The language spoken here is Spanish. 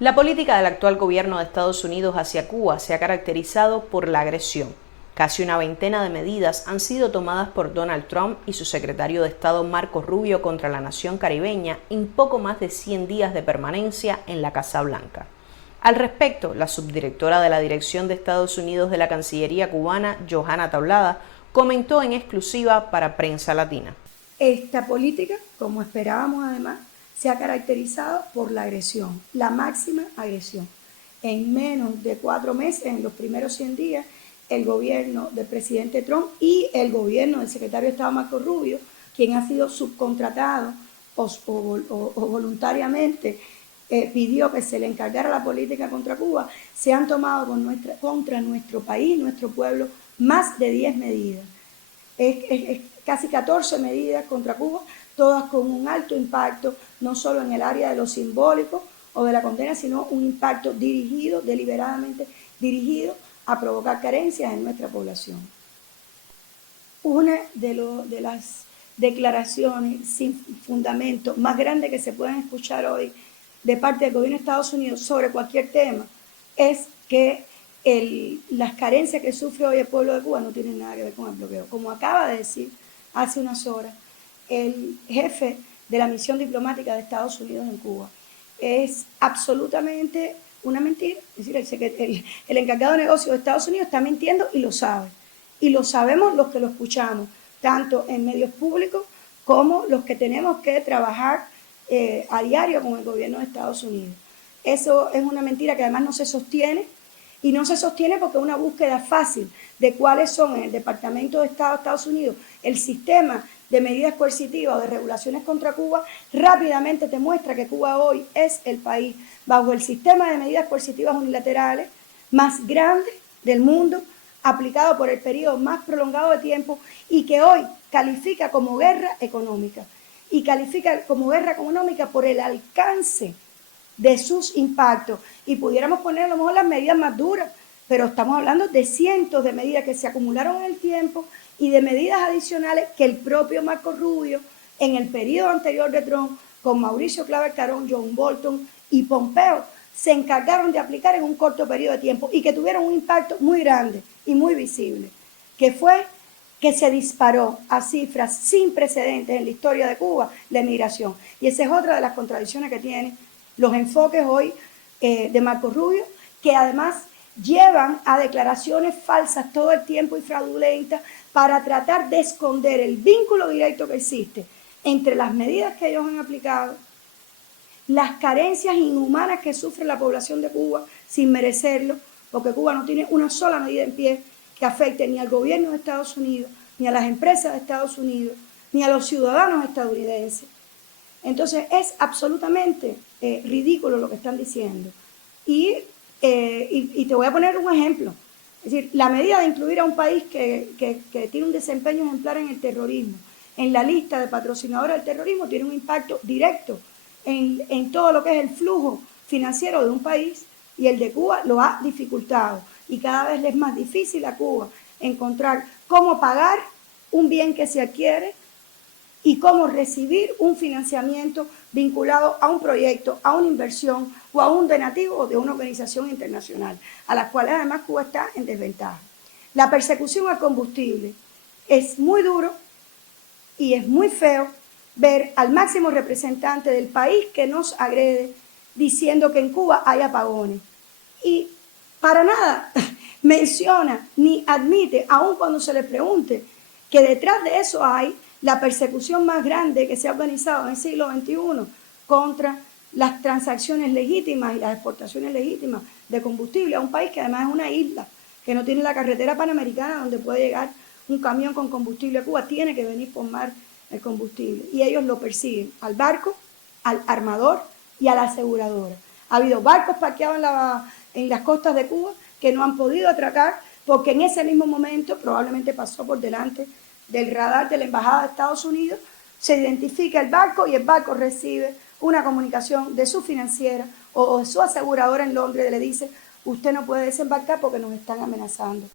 La política del actual gobierno de Estados Unidos hacia Cuba se ha caracterizado por la agresión. Casi una veintena de medidas han sido tomadas por Donald Trump y su secretario de Estado Marco Rubio contra la nación caribeña en poco más de 100 días de permanencia en la Casa Blanca. Al respecto, la subdirectora de la Dirección de Estados Unidos de la Cancillería cubana, Johanna Tablada, comentó en exclusiva para Prensa Latina. Esta política, como esperábamos además, se ha caracterizado por la agresión, la máxima agresión. En menos de 4 meses, en los primeros 100 días, el gobierno del presidente Trump y el gobierno del secretario de Estado Marco Rubio, quien ha sido subcontratado o voluntariamente pidió que se le encargara la política contra Cuba, se han tomado contra nuestro país, nuestro pueblo, más de 10 medidas. Es casi 14 medidas contra Cuba, todas con un alto impacto, no solo en el área de lo simbólico o de la condena, sino un impacto dirigido, deliberadamente dirigido a provocar carencias en nuestra población. Una de las declaraciones sin fundamento más grandes que se pueden escuchar hoy de parte del gobierno de Estados Unidos sobre cualquier tema es que las carencias que sufre hoy el pueblo de Cuba no tienen nada que ver con el bloqueo. Como acaba de decir hace unas horas el jefe de la misión diplomática de Estados Unidos en Cuba, es absolutamente una mentira. Es decir, el encargado de negocios de Estados Unidos está mintiendo y lo sabe. Y lo sabemos los que lo escuchamos, tanto en medios públicos como los que tenemos que trabajar a diario con el gobierno de Estados Unidos. Eso es una mentira que además no se sostiene, y no se sostiene porque una búsqueda fácil de cuáles son en el Departamento de Estado de Estados Unidos el sistema de medidas coercitivas o de regulaciones contra Cuba, rápidamente te muestra que Cuba hoy es el país bajo el sistema de medidas coercitivas unilaterales más grande del mundo, aplicado por el periodo más prolongado de tiempo y que hoy califica como guerra económica. Y califica como guerra económica por el alcance de sus impactos. Y pudiéramos poner a lo mejor las medidas más duras, pero estamos hablando de cientos de medidas que se acumularon en el tiempo y de medidas adicionales que el propio Marco Rubio, en el periodo anterior de Trump, con Mauricio Claver Carón, John Bolton y Pompeo, se encargaron de aplicar en un corto periodo de tiempo y que tuvieron un impacto muy grande y muy visible, que fue que se disparó a cifras sin precedentes en la historia de Cuba la emigración. Y esa es otra de las contradicciones que tiene los enfoques hoy de Marco Rubio, que además llevan a declaraciones falsas todo el tiempo y fraudulentas para tratar de esconder el vínculo directo que existe entre las medidas que ellos han aplicado, las carencias inhumanas que sufre la población de Cuba sin merecerlo, porque Cuba no tiene una sola medida en pie que afecte ni al gobierno de Estados Unidos, ni a las empresas de Estados Unidos, ni a los ciudadanos estadounidenses. Entonces es absolutamente ridículo lo que están diciendo. Y te voy a poner un ejemplo. Es decir, la medida de incluir a un país que tiene un desempeño ejemplar en el terrorismo en la lista de patrocinadores del terrorismo tiene un impacto directo en todo lo que es el flujo financiero de un país, y el de Cuba lo ha dificultado. Y cada vez es más difícil a Cuba encontrar cómo pagar un bien que se adquiere y cómo recibir un financiamiento vinculado a un proyecto, a una inversión o a un donativo de una organización internacional, a las cuales además Cuba está en desventaja. La persecución al combustible es muy duro y es muy feo ver al máximo representante del país que nos agrede diciendo que en Cuba hay apagones. Y para nada menciona ni admite, aun cuando se le pregunte, que detrás de eso hay la persecución más grande que se ha organizado en el siglo XXI contra las transacciones legítimas y las exportaciones legítimas de combustible a un país que además es una isla, que no tiene la carretera panamericana donde puede llegar un camión con combustible a Cuba, tiene que venir por mar el combustible. Y ellos lo persiguen al barco, al armador y a la aseguradora. Ha habido barcos parqueados en las costas de Cuba que no han podido atracar porque en ese mismo momento, probablemente pasó por delante del radar de la Embajada de Estados Unidos, se identifica el barco y el barco recibe una comunicación de su financiera o de su aseguradora en Londres, le dice: usted no puede desembarcar porque nos están amenazando.